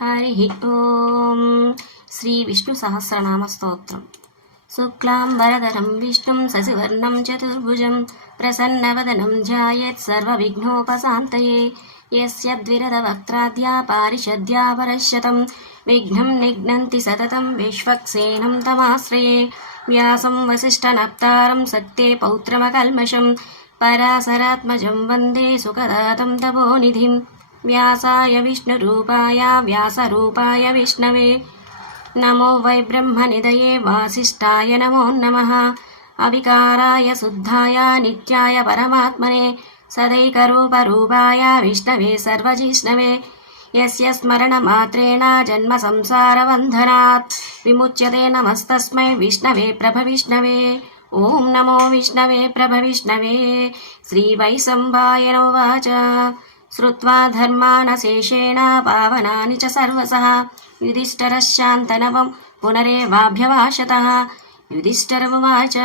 हरि ओम श्री विष्णु सहस्रनाम स्तोत्रम शुक्लांबरधरं विष्णुं शशिवर्णं चतुर्भुजं प्रसन्नवदनं ध्यायेत् सर्वविघ्नोपशान्तये यस्य द्विरदवक्त्राद्या पारिषद्या परश्शतं विघ्नं निघ्नन्ति सततं विश्वक्सेनं तमाश्रये व्यासं वसिष्ठनप्तारं सत्ये पौत्रमकल्मषं पराशरात्मजं वन्दे सुखदातं तपोनिधिं व्यासाय विष्णुरूपाय व्यासरूपाय विष्णवे नमो वै ब्रह्मनिधये वासिष्ठाय नमो नमः अविकाराय शुद्धाय नित्याय परमात्मने सदैकरूपरूपाय विष्णवे सर्वजिष्णवे यस्य स्मरणमात्रेण जन्मसंसारबन्धनात् विमुच्यते नमस्तस्मै विष्णवे प्रभविष्णवे ॐ नमो विष्णवे प्रभविष्णवे श्रीवैशम्पाय उवाच श्रुत्वा धर्मानशेषेण पावनानि च सर्वशः युधिष्ठिरः शान्तनवं पुनरेवाभ्यभाषतः युधिष्ठिरमुवाच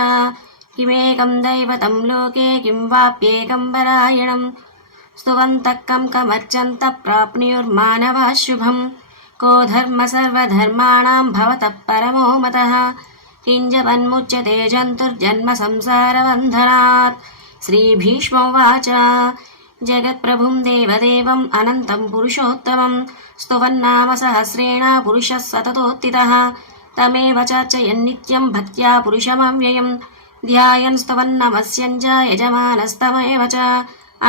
किमेकं दैवतं लोके किं वाप्येकं परायणं स्तुवन्तः कं कमर्चन्तः प्राप्नुयुर्मानवः शुभं को धर्म सर्वधर्माणां भवतः परमो मतः किञ्जपन्मुच्यते जन्तुर्जन्म संसारबन्धनात् श्रीभीष्मोवाच जगत्प्रभुं देवदेवम् अनन्तं पुरुषोत्तमं स्तुवन्नाम सहस्रेण पुरुषः सततोत्थितः तमेव चार्चयन्नित्यं भक्त्या पुरुषमव्ययं ध्यायन् स्तुवन्नमस्यं च यजमानस्तमेव च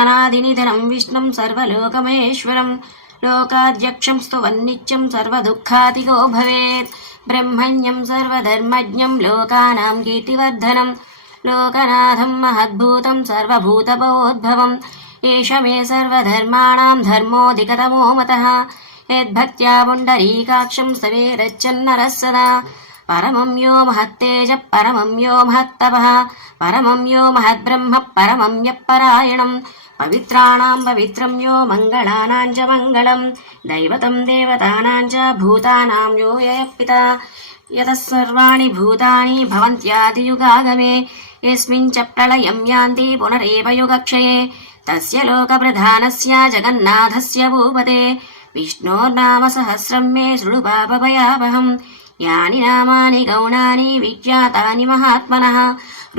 अनादिनिधनं विष्णुं सर्वलोकमहेश्वरं लोकाध्यक्षं स्तुवन्नित्यं सर्वदुःखातिगो भवेत् ब्रह्मण्यं सर्वधर्मज्ञं लोकानां कीर्तिवर्धनं लोकनाथं महद्भूतं सर्वभूतभवोद्भवम् एष मे सर्वधर्माणां धर्मोऽधिकतमो मतः यद्भक्त्या पुण्डरीकाक्षं स्तवेरच्चन्नरः सदा परमं यो महत्तेजः परमं यो महत्तपः परमं यो महद्ब्रह्म परमं यः परायणं पवित्राणां पवित्रं यो मङ्गलानां च मङ्गलं दैवतं देवतानां च भूतानां यो यः पिता यतः सर्वाणि भूतानि भवन्त्यादियुगागमे यस्मिन् च प्रलयं यान्ति पुनरेव युगक्षये तस्य लोकप्रधानस्य जगन्नाथस्य भूपते विष्णोर्नाम सहस्रं मे शृणु पापभयावहम् यानि नामानि गौणानि विख्यातानि महात्मनः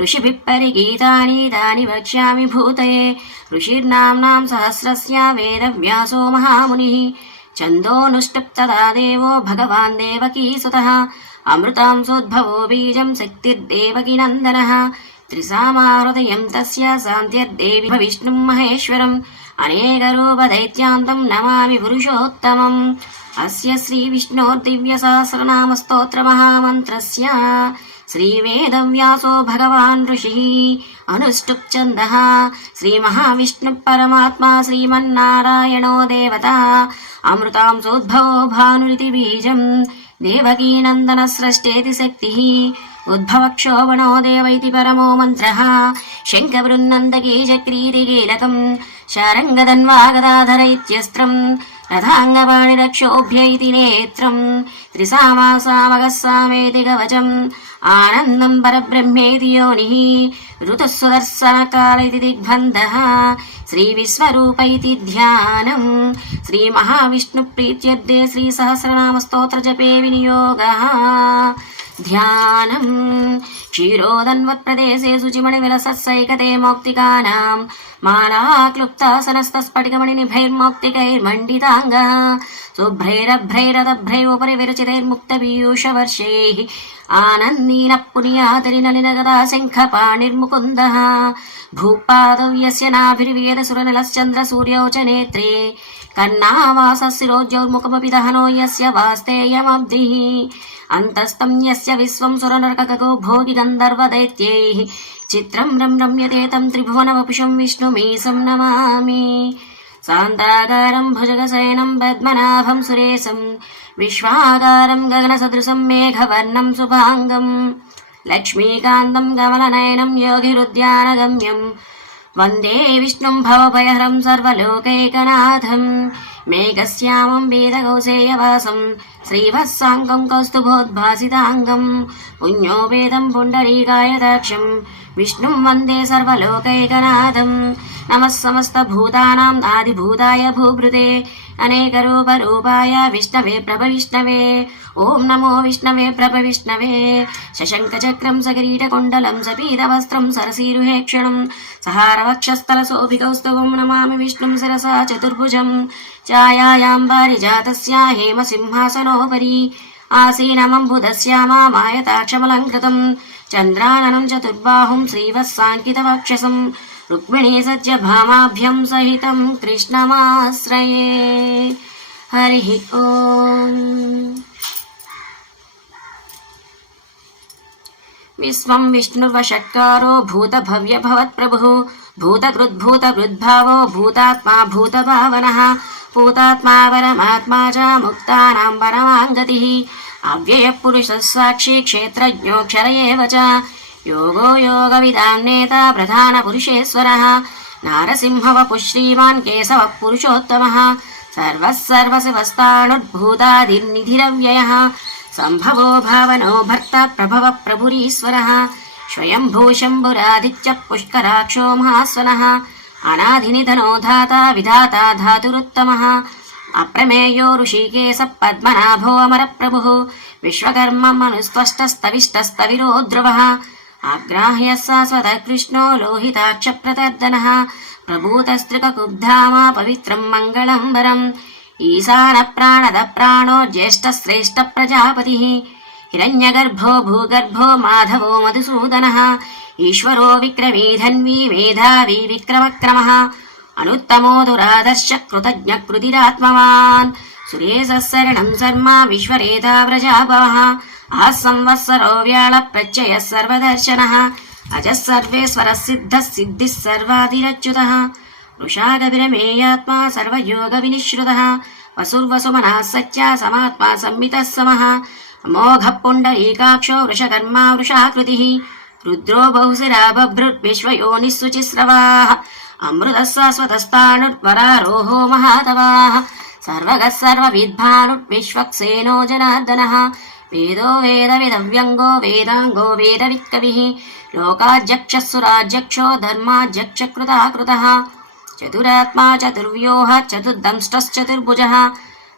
ऋषिभिः परिगीतानि तानि वक्ष्यामि भूतये ऋषिर्नाम्नां सहस्रस्य वेदव्यासो महामुनिः छन्दोऽनुष्टुप्तदा देवो भगवान् देवकीसुतः अमृतांसोद्भवो बीजं शक्तिर्देवकीनन्दनः त्रिसामाहृदयं तस्य शान्तिर्देवि विष्णुं महेश्वरम् अनेकरूपदैत्यान्तं नमामि पुरुषोत्तमम् अस्य श्रीविष्णोर्दिव्यसहस्रनामस्तोत्रमहामन्त्रस्य श्रीवेदव्यासो भगवान् ऋषिः अनुष्टुप् छन्दः श्रीमहाविष्णुः परमात्मा श्रीमन्नारायणो देवता अमृतांसोद्भवो भानुरिति बीजम् देवकीनन्दनस्रष्टेति शक्तिः उद्भवक्षोभणो देव इति परमो मन्त्रः शङ्खबृन्नन्दकी चक्रीति कीलकम् शारङ्गधन्वागदाधर इत्यस्त्रम् रथाङ्गपाणिरक्षोभ्य इति नेत्रम् त्रिसामासामगः सामेति कवचम् आनन्दम् परब्रह्मेति योनिः ऋतुः सुदर्शनकाल इति दिग्बन्धः श्रीविश्वरूप इति ध्यानम् श्रीमहाविष्णुप्रीत्यर्थे श्रीसहस्रनामस्तोत्रजपे विनियोगः ध्यानम् क्षीरोदन्वत्प्रदेशे शुचिमणिविलसत्सैकते मौक्तिकानां मालाक्लुप्तासनस्तस्फटिकमणिनिभैर्मौक्तिकैर्मण्डिताङ्गः शुभ्रैरभ्रैरदभ्रैः उपरि विरचितैर्मुक्तपीयूषवर्षैः आनन्दीनः पुनीयातरिनलिनगदा शङ्खपाणिर्मुकुन्दः भूपादौ यस्य नाभिर्वेदसुरनिलश्चन्द्रसूर्यौ च नेत्रे कर्णावासशिरोज्योर्मुखमपि दहनो यस्य वास्तेयमब्धिः अन्तस्तं यस्य विश्वं सुरनरकगो भोगि गन्धर्वदैत्यैः चित्रं रम्यते तं त्रिभुवनवपुषं विष्णुमीशं नमामि शान्ताकारं भुजगशयनं पद्मनाभं सुरेशं विश्वाकारं गगनसदृशं मेघवर्णं शुभाङ्गं लक्ष्मीकान्तं कमलनयनं योगिरुद्यानगम्यं वन्दे विष्णुं भवभयहरं सर्वलोकैकनाथं मेघश्यामं वेदकौसेयवासं श्रीवत्साङ्गं कौस्तुभोद्भासिताङ्गं पुण्योपेदं पुण्डरीकायदाक्षं विष्णुं वन्दे सर्वलोकैकनाथं नमः समस्तभूतानां आदिभूताय भूभृते अनेकरूपरूपाय विष्णवे प्रभविष्णवे। ॐ नमो विष्णवे प्रभविष्णवे। शशङ्खचक्रं सकिरीटकुण्डलं सपीतवस्त्रं सरसीरुहेक्षणं सहारवक्षस्थलशोभिकौस्तुभं नमामि विष्णुं शिरसा चतुर्भुजं। छायायां पारिजातस्य हेमसिंहासनोपरि आसीनमम्बुधश्यामायताक्षमलङ्कृतं चन्द्राननं चतुर्बाहुं श्रीवत्साङ्कितवक्षसं रुक्मिणी सज्जभामाभ्यं सहितं कृष्णमाश्रये। हरिः ओम्। विश्वं विष्णुर्वषट्कारो भूतभव्यभवत्प्रभुः भूतकृद्भूतभृद्भावो भूतात्मा भूतभावनः भूतात्मा परमात्मा च मुक्तानां परमाङ्गतिः अव्ययः पुरुषः साक्षी क्षेत्रज्ञोऽक्षर एव च योगो योगविदां नेता प्रधानपुरुषेश्वरः नारसिंहवपुः श्रीमान् केशवः पुरुषोत्तमः सर्वः सर्वशिवस्ताणुर्भूतादिर्निधिरव्ययः सम्भवो भावनो भर्ता प्रभवः प्रभुरीश्वरः स्वयंभू शम्भुरादित्यः पुष्कराक्षो महास्वनः अनाधिनिधनो धाता विधाता धातुरुत्तमः अप्रमेयो ऋषिकेशः पद्मनाभो अमरप्रभुः विश्वकर्म मनुस्त्वष्टस्तविष्टस्तविरो ध्रुवः आग्राह्यः शाश्वतः कृष्णो लोहिताक्षप्रतर्दनः प्रभूतस्त्रिककुब्धामा पवित्रं मङ्गलं वरम् ईशानप्राणदप्राणो ज्येष्ठश्रेष्ठप्रजापतिः हिरण्यगर्भो भूगर्भो माधवो मधुसूदनः ईश्वरो विक्रमी धन्वी मेधावी विक्रमक्रमः अनुत्तमो दुरादर्श कृतज्ञकृतिरात्मवान् सुरेशः शरणं शर्मा विश्वरेता व्रजापवः आः संवत्सरो व्याळप्रत्ययः सर्वदर्शनः अजः सर्वेश्वरः सिद्धः सिद्धिः सर्वाधिरच्युतः वृषागविरमेयात्मा सर्वयोगविनिश्रुतः वसुर्वसुमनः सत्या समात्मा संमितः समः अमोघः पुण्डरीकाक्षो वृषकर्मा वृषाकृतिः रुद्रो बहुशिरा बभ्रुर्विश्वयोनिःशुचिस्रवाः अमृतः शाश्वतस्ताणुर्वरारोहो महातवाः सर्वगः सर्वविद्भानुर्विश्वक्सेनो जनार्दनः वेदो वेदविदव्यङ्गो वेदाङ्गो वेदवित्कविः लोकाध्यक्षः सुराध्यक्षो धर्माध्यक्षकृताकृतः चतुरात्मा चतुर्व्यूह चतुर्दंष्टश्चतुर्भुजः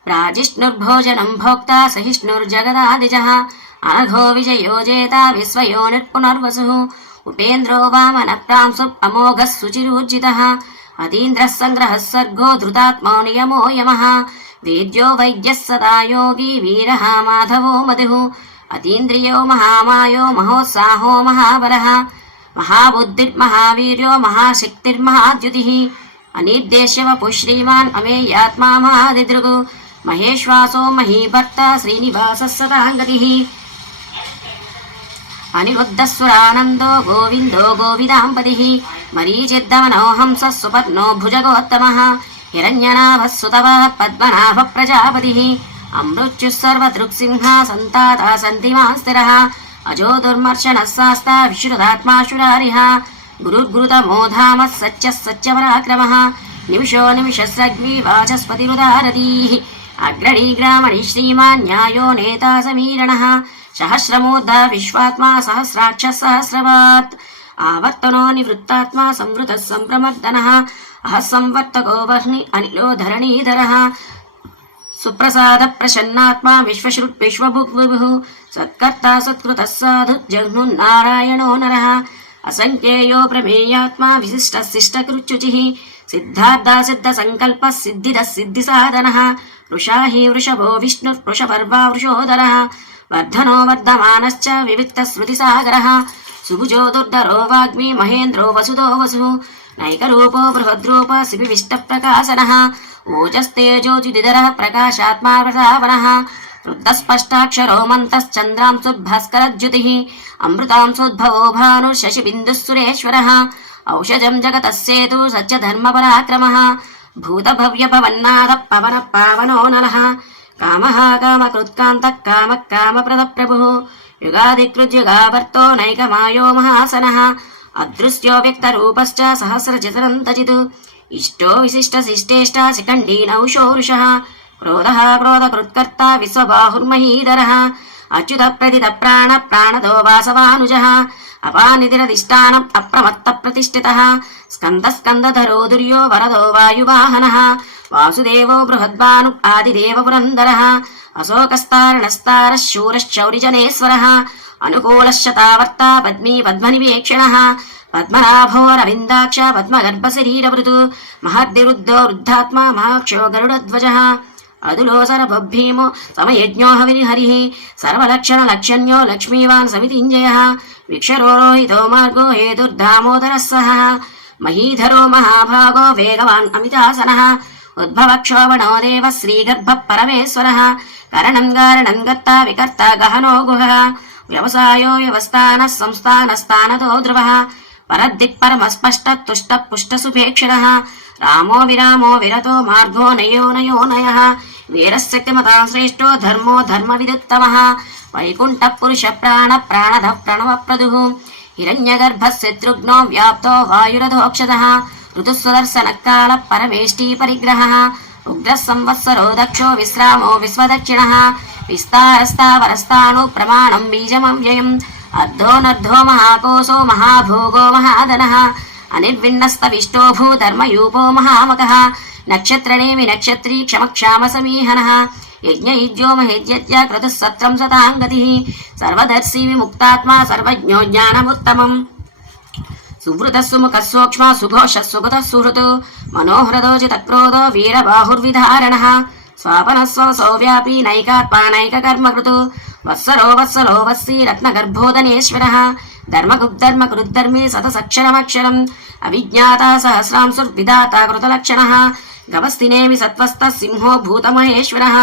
प्राजिष्णुर्भोजनं भोक्ता सहिष्णुर्जगदादिजः अनघो विजयो जेता विश्वयोनिर्पुनर्वसुः उपेन्द्रो वामनप्रांशुः अमोघः सुचिरूर्जितः अतीन्द्रः सङ्ग्रहः सर्गो धृतात्मा नियमो यमः वेद्यो वैद्यः सदा योगी वीरः माधवो मधुः अतीन्द्रियो महामायो महोत्साहो महाबलः महाबुद्धिर्महावीर्यो महाशक्तिर्महाद्युतिः अनिर्देश्य वपुः श्रीमान् अमेयात्मा महादिदृगु महेश्वासो महीभर्ता श्रीनिवासः सताङ्गतिः अनिरुद्धस्वरानन्दो गोविन्दो गोविदाम्पतिः मरीचिर्दमनो हंसः सुपर्णो भुजगोत्तमः हिरण्यनाभः सुतवः पद्मनाभः प्रजापतिः अमृत्युः सर्वदृक्सिंहा सन्ताता सन्तिमान् स्थिरः अजो दुर्मर्शनः शास्ता विश्रुतात्माशुरारिः गुरुर्गुरुतमो धामः सत्यः सत्यपराक्रमः निमिषो निमिषस्रग्वी वाचस्पतिरुदारतीः अग्रणी ग्रामणि श्रीमान् न्यायो नेता समीरणः सहस्रमूर्धा विश्वात्मा सहस्राक्षः सहस्रवात् आवर्तनो निवृत्तात्मा संवृतः सम्प्रमर्दनः अहः संवर्तको वह्नि अनिलो धरणीधरः सुप्रसाद प्रसन्नात्मा विश्वश्रुत् विश्वभुग्विभुः सत्कर्ता सत्कृतः साधु जघ्नुन्नारायणो नरः असङ्ख्येयो प्रमेयात्मा विशिष्टः शिष्टकृच्युचिः सिद्धार्था सिद्धसङ्कल्पः सिद्धिदः सिद्धिसाधनः वृषा हि वृषभो विष्णुर्वृषपर्वा वृषोदरः वर्धनो वर्धमानश्च विविक्तस्मृतिसागरः सुभुजो दुर्धरो वाग्मी महेन्द्रो वसुदो वसुः नैकरूपो बृहद्रूप शिबिविष्टप्रकाशनः ओजस्तेजोजुदिधरः प्रकाशात्मा प्रसावनः रुद्धस्पष्टाक्षरो मन्तश्चन्द्रांशुर्भास्करज्युतिः अमृतांशोद्भवो भानुर्शशिबिन्दुः सुरेश्वरः औषधं जगतः सेतु सत्यधर्मपराक्रमः भूतभव्यभवन्नाथः पवनः पावनो नलः कामः कामकृत्कान्तः कामः कामप्रदः प्रभुः युगादिकृद्युगावर्तो नैकमायो महासनः अदृश्यो व्यक्तरूपश्च सहस्रचितरन्तजित् इष्टो विशिष्टशिष्टेष्टा शिखण्डीनौषोरुषः क्रोधः क्रोधकृत्कर्ता विश्वबाहुर्महीधरः अच्युतप्रदितप्राणप्राणदो वासवानुजः अपानिधिरधिष्ठानम् अप्रमत्तप्रतिष्ठितः स्कन्दस्कन्दधरो दुर्यो वरदो वायुवाहनः వాసుదేవో బృహద్భాను ఆదిదేవ పురందరః అశోకస్తారణస్తారः శూరశ్చౌరిజనేశ్వరः అనుకూలశ్చతావర్త పద్మీ పద్మనివేక్షణः పద్మనాభో రవిందాక్ష పద్మగర్భశరీరవృతు మహద్దిరుద్ధో వృద్ధాత్మా మహాక్షో గరుడధ్వజः అదులోసర బభ్భీమో సమయజ్ఞో హవిర్హరిః సర్వలక్షణలక్షణ్యో లక్ష్మీవాన్ సమితింజయः విక్షరోహితో మార్గో హేతుర్దామోదరः సహ మహీధరో మహాభాగో వేగవాన్ అమితాసనः ఉద్భవక్షోభణో దేవ శ్రీగర్భ పరమేశ్వరः కరణం గారణం గర్త వికర్త గహనో గుహః వ్యవసాయో వ్యవస్థానః సంస్థానస్థానతో ధ్రువः పరద్దిక్పరమస్పష్ట తుష్ట పుష్ట సుపేక్షణः రామో విరామో విరతో మార్గో నయో నయో నయః వీరశక్తిమతాం శ్రేష్టో ధర్మో ధర్మ విదుత్తమః వైకుంఠ పురుష ప్రాణ ప్రాణద ప్రణవ ప్రదుః హిరణ్యగర్భ శత్రుఘ్నో వ్యాప్తో వాయురధోక్షదః ఋతుస్వదర్శనకాల పరమేష్టి పరిగ్రహः ఉగ్ర సంవత్సరో దక్షో విశ్రామో విశ్వదక్షిణः విస్తారస్తావరస్తాను ప్రమాణం బీజమవ్యయం అర్ధోనర్ధో మహాకోశో మహాభోగో మహాధనః అనిర్విన్నస్తవిష్టో భూధర్మయూపో మహామకః నక్షత్రనేమి నక్షత్రీ క్షమక్షామ సమీహనః యజ్ఞయుజ్యో మహేజ్యత్య క్రతుః సత్రం సతాంగతిః సర్వదర్శి విముక్తాత్మా సర్వజ్ఞో జ్ఞానముత్తమం సువృత సుముఖ సూక్ష్మ సుఘోష సుగత సుహృతు మనోహృదోజిత క్రోధో వీరబాహుర్విధారణః స్వాపనస్వసో వ్యాపీ నైకాత్మా నైకకర్మకృతు వత్సరో వత్సలో వత్సీ రత్నగర్భోదనేశ్వరः ధర్మగుద్ధర్మకృద్ధర్మి సతసక్షరమక్షరం అవిజ్ఞాత సహస్రాంశుర్విధాత కృతలక్షణः గవస్తినేమి సత్వస్థ సింహో భూతమహేశ్వరः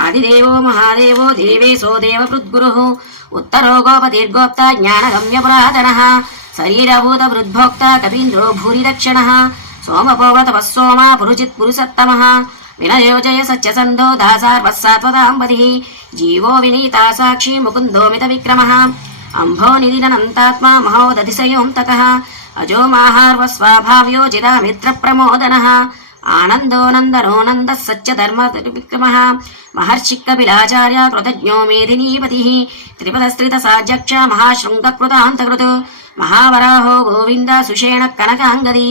ఆదిదేవో మహాదేవో దేవేశో దేవకృద్గురుః ఉత్తరో గోపదీర్గోప్త జ్ఞానగమ్య పురాతనः శరీరభూత వృద్భోక్త కవీంద్రో భూరిదక్షిణः సోమపోవతపస్సోమా పురుజిత్ పురుషత్తమः వినయోజయ సత్యసంధో దాసార్వస్సాత్వతాంబతిః జీవో వినీతా సాక్షి ముకుందోమిత విక్రమः అంభో నిధినంతాత్మా మహోదధిశయోంతకः అజో మాహార్వస్వాభావ్యో జితామిత్ర ప్రమోదనः ఆనందో నందనో నంద సత్యధర్మ విక్రమः మహర్షికపిలాచార్య కృతజ్ఞో మేధినీపతిః త్రిపదస్త్రిత సాధ్యక్ష మహాశృంగకృతాంతకృతు మహావరాహో గోవింద సుషేణ కనకాంగదీ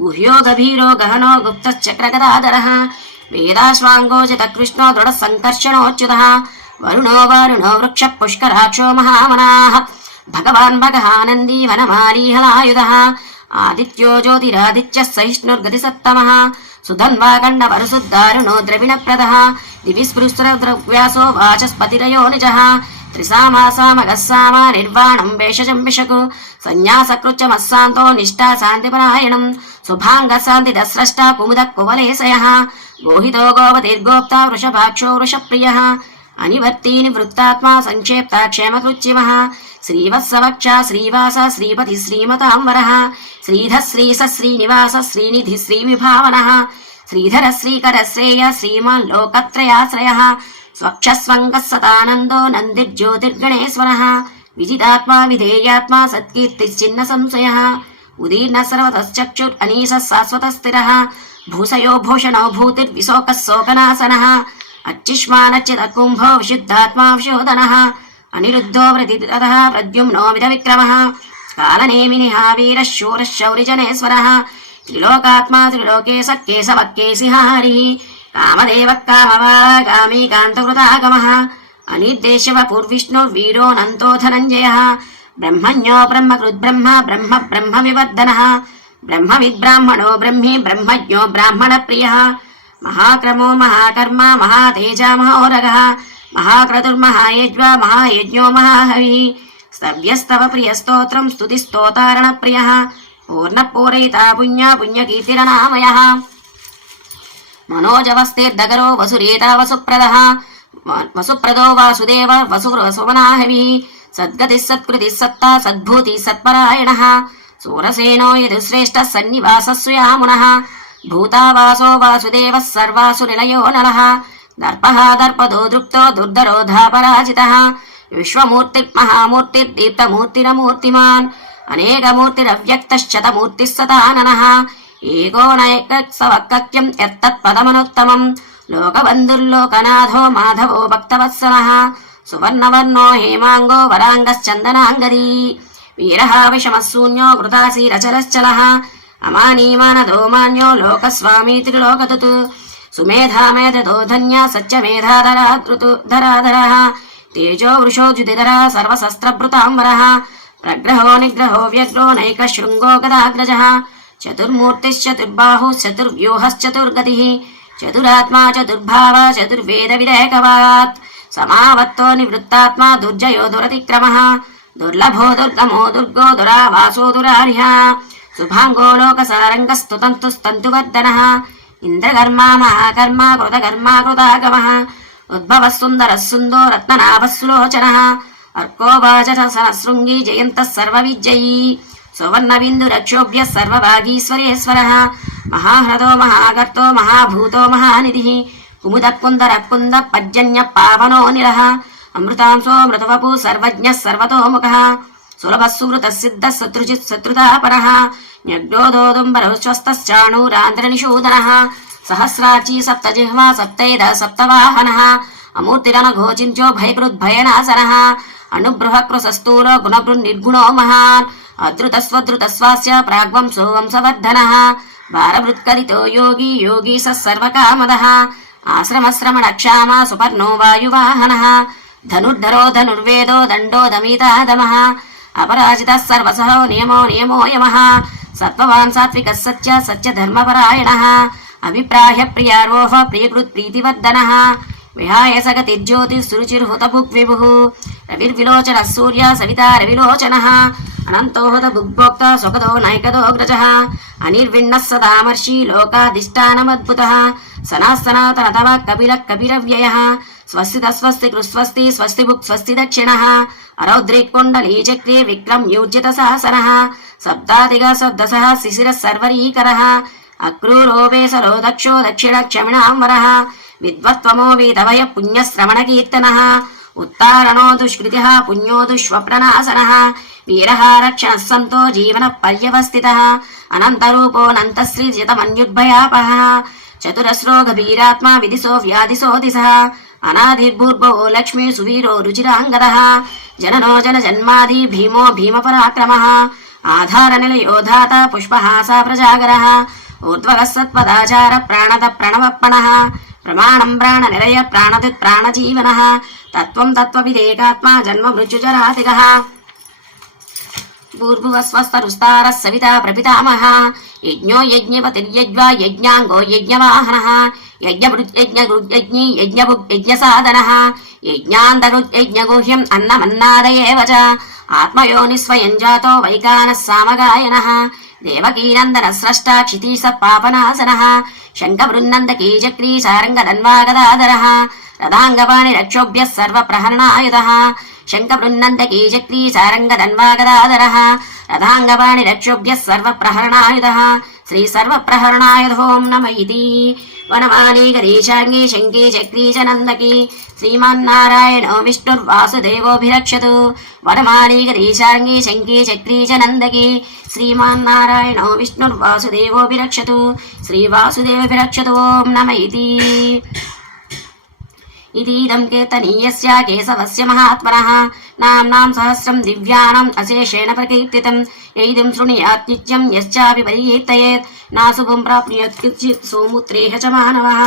గుహ్యో గభీరో గహనో గుప్తశ్చక్రగదాధరः వేదాశ్వాంగోజిత కృష్ణో దృఢ సంకర్షణోచ్యుతः వరుణో వారుణో వృక్ష పుష్కరాక్షో మహామనాః భగవాన్ భగహానందీ వనమాలీహలాయుధः ఆదిత్యో జ్యోతిరాదిత్యః సహిష్ణుర్గతిసత్తమः సుధన్వాకండ వరుసుద్దారుణో ద్రవిణప్రదः దివిస్పృష్టద్రవ్యాసో వాచస్పతిరయో నిజः త్రిసామాసామగస్సామ నిర్వాణం వేషజం విషకు సన్యాసకృత్యమస్సాంతో నిష్ఠా శాంతిపరాయణం శుభాంగశాంతి దస్రష్ట కుముద కువలేశయః గోహితో గోపతిర్గోప్తా వృషభాక్షో వృషప్రియः అనివర్తి నివృత్తాత్మా సంక్షేప్త క్షేమకృత్యమః శ్రీవత్సవక్ష శ్రీవాస శ్రీపతి శ్రీమతాంబరః శ్రీధ శ్రీస శ్రీనివాస శ్రీనిధి శ్రీవిభావనః శ్రీధర శ్రీకర శ్రేయ శ్రీమాన్ లోకత్రయాశ్రయः స్వక్షస్వంగः సదానందో నందిర్జ్యోతిర్గణేశ్వరः విజితాత్మా విధేయాత్మా సత్కీర్తిశ్చిన్న సంశయः ఉదీర్ణ సర్వతశ్చక్షుర్ అనీశः శాశ్వతస్థిరः భూషయో భూషణో భూతిర్విశోకः శోకనాశనः అచ్యుష్మానచ్యుత కుంభో విశుద్ధాత్మా విశోధనः అనిరుద్ధో ప్రతిరథः ప్రద్యుమ్నో మిత విక్రమः కాలనేమినిహా వీరः శూరः శౌరిజనేశ్వరः త్రిలోకాత్మా త్రిలోకేశ కేశవకేశిహారిः కామదేవः కామవాళాగామీ కాంతకృతాగమः అనిర్దేశవ పూర్విష్ణుర్వీరోనంతో ధనంజయः బ్రహ్మణ్యో బ్రహ్మకృద్బ్రహ్మ బ్రహ్మ బ్రహ్మ వివర్ధనः బ్రహ్మవిద్బ్రాహ్మణో బ్రహ్మీ బ్రహ్మజ్ఞో బ్రాహ్మణప్రియः మహాక్రమో మహాకర్మ మహాతేజ మహోరగः మహాక్రతుర్మహాయజ్వా మహాయజ్ఞో మహాహవిः స్తవ్యస్తవ ప్రియస్తోత్రం స్తుతిస్తోతారణ ప్రియः పూర్ణపూరయితా పుణ్య పుణ్యకీర్తిరనామయः మనోజవస్తేర్దగరో వసురేత వసుప్రదః వసుప్రదో వాసుదేవ వసువనాహవిः సద్గతిः సత్కృతిः సత్తా సద్భూతి సత్పరాయణः సూరసేనో యదుశ్రేష్టः సన్నివాసः సుయామునः భూతావాసో వాసుదేవः సర్వాసు నిలయో నరः దర్పః దర్పదో దృప్తో దుర్ధరోధాపరాజితः విశ్వమూర్తిర్మహామూర్తిర్దీప్తమూర్తిరమూర్తిమాన్ అనేకమూర్తిరవ్యక్తశ్చతమూర్తిः సతాననः ఏకో నైకసవక్యం యత్తత్పదమనుత్తమం లోకబంధుర్లోకనాథో మాధవో భక్తవత్సలः సువర్ణవర్ణో హేమాంగో వరాంగశ్చందనాంగదీ వీరः విషమశూన్యో కృతాసీరచలశ్చలः అమానీమానదో మాన్యో లోకస్వామి త్రిలోకతుత్ సుమేధామేధతో ధన్య సత్యమేధాధరాధరాధరః తేజో వృషోద్యుతిధరः సర్వశస్త్రభృతాంబరः ప్రగ్రహో నిగ్రహో వ్యగ్రో నైకశృంగో గదాగ్రజः చతుర్మూర్తిశ్చతుర్బాహుశ్చతుర్వ్యూహశ్చతుర్గతిः చతురాత్మా చతుర్భావ చతుర్వేద విదేకవాత్ సమావత్తో నివృత్తాత్మా దుర్జయో దురతిక్రమః దుర్లభో దుర్గమో దుర్గో దురావాసో దురార్హ శుభాంగో లోకసారంగస్తుతంతుస్తంతువర్ధనః ఇంద్రకర్మా మహాకర్మా కృతకర్మా కృతాగమః ఉద్భవः సుందరः సుందో రత్ననాభः సులోచనः అర్కో వాచసహస్రంగీ జయంతః సర్వవిజ్జయీ సువర్ణబిందురక్షోభ్యः సర్వభాగీశ్వరేశ్వరः మహాహ్రదో మహాగర్తో మహాభూతో మహానిధిः కుముదకుందరకుంద పర్జన్య పావనో నిరః అమృతాంశో మృతవపు సర్వజ్ఞः సర్వతోముఖः సులభः సుమృతः సిద్ధः శత్రుజిత్ శత్రుతాపరः న్యగ్నోదోదంబరశ్వస్తశ్చాణూరాంధ్రనిషూదనः సహస్రార్చి సప్తజిహ్వా సప్తైద సప్తవాహనः అమూర్తిరనఘోచించో భయకృద్భయనాశనः అణుబృహకృసస్థూలో గుణభృన్నిర్గుణో మహాన్ అద్రుతస్వద్రుతస్వాస్య ప్రాగ్వంశో వంశవర్ధనः భారవృత్కరితో యోగి యోగి సర్వకామదः ఆశ్రమశ్రమణక్షామా సుపర్ణో వాయువాహనः ధనుర్ధరో ధనుర్వేదో దండో దమీతాదమः అపరాజితः సర్వసహో నియమో నియమో యమः సత్వవాన్ సాత్వికः సత్య సత్యధర్మపరాయణः అభిప్రాయ ప్రియారోహ ప్రియకృత్ ప్రీతివర్ధనः విహాయ సగతిర్జ్యోతిఃసురుచిర్హుతభుగ్విభుః రవిర్విలోచనः సూర్య సవితా రవిలోచనः అనంతో హుతభుగ్భోక్త స్వగతో నైకదోగ్రజः అనిర్విణ్ణः సదామర్షి లోకాధిష్టానమద్భుతः సనः సనాతనతవ కపిలः కపిరవ్యయः స్వస్తిత స్వస్తి కృస్వస్తి స్వస్తి భుక్ స్వస్తి దక్షిణः అరౌద్రికుండలీ చక్రే విక్రమ్యూర్జిత సహసనः సప్తాదిగా సప్దసः శిశిరः సర్వరీకరः అక్రూరోపేసరో దక్షో దక్షిణ క్షమిణాంబరः విద్వత్వమో వీతవయ పుణ్యశ్రవణకీర్తనः ఉత్తారణో దుష్కృతిः పుణ్యో దుష్వప్రనాశనः వీరः రక్షణः సంతో జీవన పర్యవస్థితः అనంతరూపోऽనంతశ్రీజితమన్యుద్భయాపహः చతురస్రో గభీరాత్మా విదిశో వ్యాధిశో దిశः అనాదిర్భూర్భవో లక్ష్మీ సువీరో రుచిరాంగదः జననో జనజన్మాది భీమో భీమపరాక్రమः ఆధారనిలయోధాత పుష్పహాసా ప్రజాగరः ఊర్ధ్వగः సత్పదాచార ప్రాణద ప్రణవప్పణः ప్రమాణం ప్రాణనిలయ ప్రాణదిత్ ప్రాణజీవనः తత్వం తత్వవిదేకాత్మా జన్మ మృత్యుజరాతిగः భూర్భువస్వస్తరుస్తారः సవితా ప్రపితామహ యజ్ఞో యజ్ఞపతిర్యజ్వా యజ్ఞాంగో యజ్ఞవాహనः యజ్ఞభృజ్యజ్ఞగృజ్ఞీ యజ్ఞభుగ్యజ్ఞసాధనः యజ్ఞాంతగృజ్ఞగుహ్యం అన్నమన్నాదయేవ చ ఆత్మయోని స్వయం జాతో వైకానः సామగాయనः దేవకీనందన స్రష్టా క్షితీశ పాపనాశనः శంఖబృన్నందకీ చక్రీ సారంగధన్వాగదాధరः రథాంగపాణి రక్షోభ్యः సర్వప్రహరణాయుధः శంఖబృన్నందకీ చక్రీ సారంగధన్వాగదాధరः రథాంగపాణి రక్షోభ్యः సర్వప్రహరణాయుధः శ్రీ సర్వప్రహరణాయుధోం నమ ఇతి వనమాలి గరీశాంగీ శంకీ చక్రీ చ నందకీ శ్రీమన్నారాయణో విష్ణుర్వాసుదేవోభిరక్షతు వనమాలి గరీశాంగీ శంకీ చక్రీ చ నందకీ శ్రీమన్నారాయణో విష్ణుర్వాసుదేవోభిరక్షతు శ్రీవాసుదేవభిరక్షతు ఓం నమ ఇతి ఇదీదం కీర్తనీయస్య కేశవస్య మహాత్మనః నామ్నాం సహస్రం దివ్యానాం అశేషేణ ప్రకీర్తితం యైదం శృణుయాత్ నిత్యం యశ్చాపి పరికీర్తయేత్ నాశుభం ప్రాప్నుయాత్ కించిత్ సోముత్రేహ చ మానవః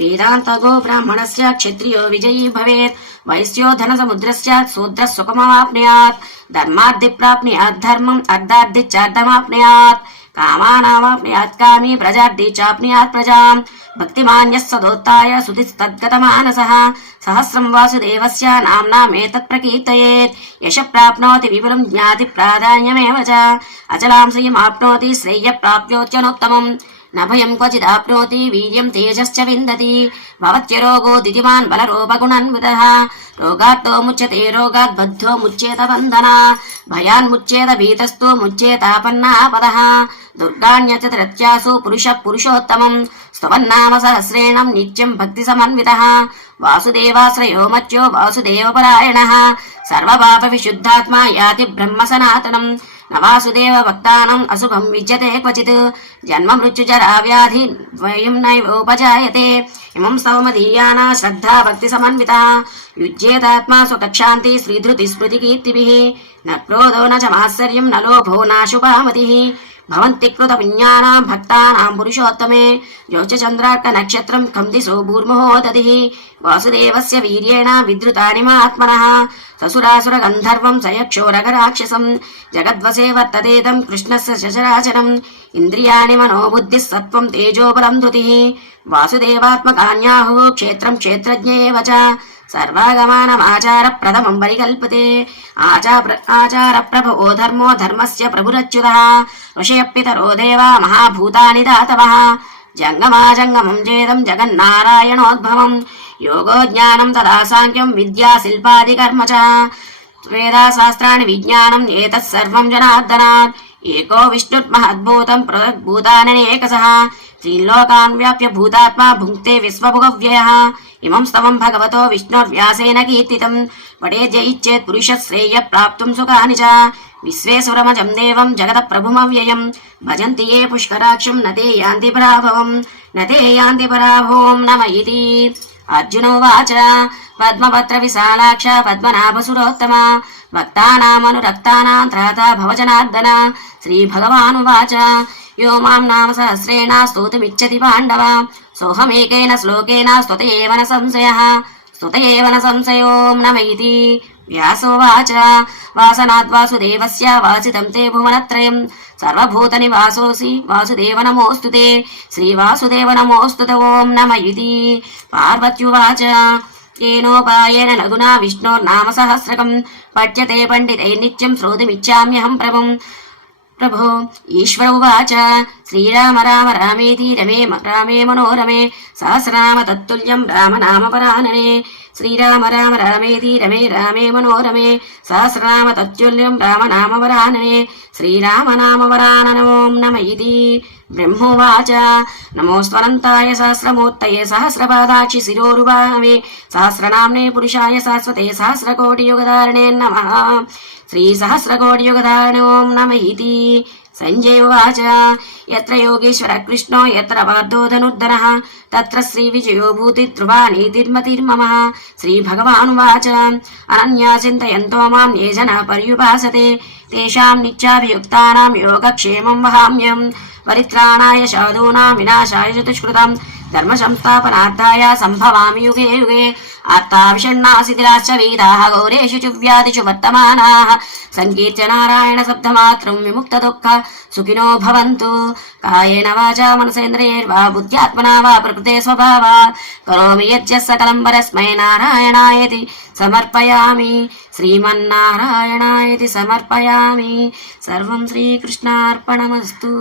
వేదాంతగో బ్రాహ్మణస్య క్షత్రియో విజయీ భవేత్ వైశ్యో ధనసముద్రస్య శూద్రः సుఖమవాప్నుయాత్ ధర్మార్థి ప్రాప్నుయాత్ ధర్మం అర్థార్థి చార్థమాప్నుయాత్ కామానావాప్నుయాత్ కామీ ప్రజార్థి చాప్నుయాత్ ప్రజాం భక్తిమాన్యः సదోత్తాయ సుతిస్తద్గతమానసः సహస్రం వాసుదేవస్య నామ్నామేతత్ ప్రకీర్తయేత్ యశ ప్రాప్నోతి విపులం జ్ఞాతి ప్రాధాన్యమేవ చ అచలాం శ్రియమాప్నోతి శ్రేయ ప్రాప్యోత్యనోత్తమం న భయం క్వచిదాప్నోతి వీర్యం తేజశ్చ విందతి భవత్యరోగో దితిమాన్ బలరూపగుణన్వితః రోగాత్తో ముచ్యతే రోగాత్ బద్ధో ముచ్యేత బంధనా భయాన్ముచ్యేత భీతస్థో ముచ్యేతాపన్నాపదః దుర్గాణ్యచతురత్యాసు పురుష పురుషోత్తమం స్తవన్నామ సహస్రేణం నిత్యం భక్తి సమన్వితః వాసుదేవాశ్రయో మత్యో వాసుదేవపరాయణః సర్వపాప విశుద్ధాత్మా యాతి బ్రహ్మ సనాతనం న వాసుదేవ భక్తానం అశుభం విద్యతే క్వచిత్ జన్మ మృత్యుజరా వ్యాధి ద్వయం నైవోపజాయతే ఇమం స్తవమదీయానా శ్రద్ధా భక్తి సమన్వితా యుజ్యేతాత్మా స్వకక్షాంతి శ్రీధృతి స్మృతి కీర్తిభిః న క్రోధో న చ మాత్సర్యం న లోభో నాశుభామతిః భవంతి కృత పుణ్యానాం భక్తానాం పురుషోత్తమే జ్యోతిచంద్రార్క నక్షత్రం ఖం దిశో భూర్ముహోదతి వాసుదేవస్య వీర్యేణ విద్రుతాని మహాత్మనః ససురాసుర గంధర్వం సయక్షోరగరాక్షసం జగద్వశే వర్తతేదం కృష్ణస్య సచరాచరం ఇంద్రియాణి మనోబుద్ధిः సత్వం తేజోబలం ధృతిः వాసుదేవాత్మకాన్యాహుः క్షేత్రం క్షేత్రజ్ఞ ఏవ చ సర్వాగమానమాచార ప్రథమం పరికల్పతే ఆచార ప్రభవో ధర్మో ధర్మస్య ప్రభురచ్యుతః ఋషయః దేవా మహాభూతాని దాతవః జంగమాజంగమం చేదం జగన్నారాయణోద్భవం యోగో జ్ఞానం తదా సాంఖ్యం విద్యా శిల్పాది కర్మ చ వేదాశాస్త్రాణి విజ్ఞానం ఏతత్సర్వం జనార్దనాత్ ఏకో విష్ణుర్మహద్భూతం పృథగ్భూతాననేకశః త్రీలోకాన్ వ్యాప్య భూతాత్మా భుంక్తే విశ్వభుగవ్యయః ఇమం స్తవం భగవతో విష్ణుర్వ్యాసేన కీర్తితం పఠేద్య ఇచ్చేత్ పురుష శ్రేయ ప్రాప్తుం సుఖాని చ విశ్వేశ్వరమజం దేవం జగత ప్రభుమవ్యయం భజంతి ఏ పుష్కరాక్షం నతే యాంతి పరాభవం నమ ఇతి అర్జునోవాచ పద్మపత్ర విశాలాక్ష పద్మనాభసురోత్తమ భక్తానామనురక్తానాం త్రాతా భవజనార్దన శ్రీభగవానువాచ यो मां नाम सहस्रेण स्तोतुमिच्छति पाण्डव सोऽहमेकेन श्लोकेन स्तुत एव न संशयो नम इति व्यासोवाच वासनाद्वासुदेवस्य वासितं ते भुवनत्रयं सर्वभूतनिवासोऽसि वासुदेव नमोऽस्तु ते श्रीवासुदेव नमोऽस्तु ते ॐ नम इति पार्वत्युवाच येनोपायेन लघुना विष्णोर्नाम सहस्रकं पठ्यते पण्डितैर्नित्यं श्रोतुमिच्छाम्यहं प्रभो ईश्वर उवाच श्रीराम राम रामेति रामे मनोरमे सहस्रनाम तत्तुल्यं राम नाम परानने श्रीराम राम रामेति रामे मनोरमे सहस्रनाम तत्तुल्यं राम नाम परानने श्रीराम नाम वरानन ओं नम इति ब्रह्मोवाच नमोऽस्त्वनन्ताय सहस्रमूर्तये सहस्रपादाक्षि शिरोरुबाहवे सहस्रनाम्ने पुरुषाय शाश्वते सहस्रकोटियुगधारिणे नमः श्रीसहस्रकोटियुगधारिणे ओं नम इति संजय उवाच यत्र योगेश्वर कृष्णो यत्र पार्थो धनुर्धरः तत्र श्रीविजयो भूति ध्रुवा नीतिर्मतिर्ममः श्रीभगवानुवाच अनन्या चिन्तयन्तो मां ये जना पर्युपासते तेषां नित्याभियुक्तानां योगक्षेमं वहाम्यहं परित्राणाय साधूनां विनाशाय चतुष्कृतं धर्मसंस्थापनार्थाय सम्भवामि युगे युगे आर्ताविषण्णासितिराश्च वेदाः गौरेषु च व्याधिषु वर्तमानाः सङ्कीर्त्य नारायणशब्दमात्रं विमुक्तदुःख सुखिनो भवन्तु कायेन वाचा मनसेन्द्रियैर्वा बुद्ध्यात्मना वा प्रकृते स्वभावात् करोमि यज्ञः सकलं परस्मै नारायणायेति समर्पयामि श्रीमन्नारायणायेति समर्पयामि सर्वं श्रीकृष्णार्पणमस्तु।